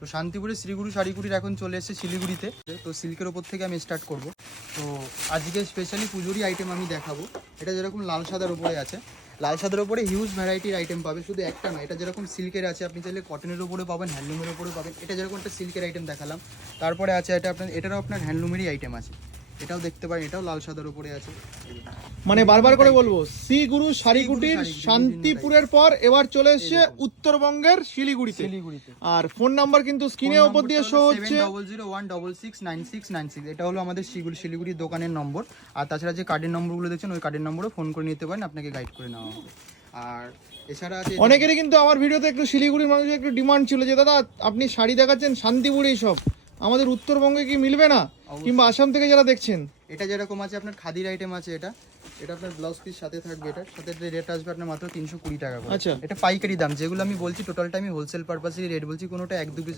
তো শান্তিপুরের শ্রীগুরু শাড়িকুটির এখন চলে এসেছে শিলিগুড়িতে। তো সিল্কের ওপর থেকে আমি স্টার্ট করব। তো আজকে স্পেশালি পুজোরই আইটেম আমি দেখাবো। এটা যেরকম লাল সাদার ওপরে আছে, লাল সাদার ওপরে হিউজ ভ্যারাইটির আইটেম পাবে, শুধু একটা নয়। এটা যেরকম সিল্কের আছে, আপনি চাইলে কটনের ওপরে পাবেন, হ্যান্ডলুমের ওপরে পাবেন। এটা যেরকম একটা সিল্কের আইটেম দেখালাম, তারপরে আছে এটা আপনার, এটারও আপনার হ্যান্ডলুমেরই আইটেম আছে। এটাও দেখতে পারেন, এটাও লাল সাদার উপরে আছে। মানে বারবার করে বলবো, শ্রী গুরু শাড়িকুটির শান্তিপুরের পর এবার চলে এসেছে উত্তরবঙ্গের শিলিগুড়িতে। আর ফোন নাম্বার কিন্তু স্ক্রিনের উপর দিয়ে শো হচ্ছে। 7001669696। এটা হলো আমাদের শিলিগুড়ির দোকানের নম্বর। আর তাছাড়া যে কার্ডের নম্বরগুলো দেখছেন, ওই কার্ডের নম্বরে ফোন করে নিতে পারেন, আপনাকে গাইড করে নেওয়া হবে। আর এছাড়া আছে অনেকেরই কিন্তু আমার ভিডিওতে একটু শিলিগুড়ির মানুষের একটু ডিমান্ড ছিল যে দাদা আপনি শাড়ি দেখাচ্ছেন শান্তিপুরেই সব, আমাদের উত্তরবঙ্গে কি মিলবে না, কিংবা আসাম থেকে যারা দেখছেন। এটা যেরকম আছে আপনার খাদির আইটেম আছে। এটা আপনার ব্লাউজ পিস সাথে থাকবে, এটার সাথে রেট আসবে আপনার মাত্র 320 টাকা করে। আচ্ছা, এটা পাইকারি দাম, যেগুলো আমি বলছি টোটালটা আমি হোলসেল পারপাসে রেট বলছি, কোনোটা 1-2 পিস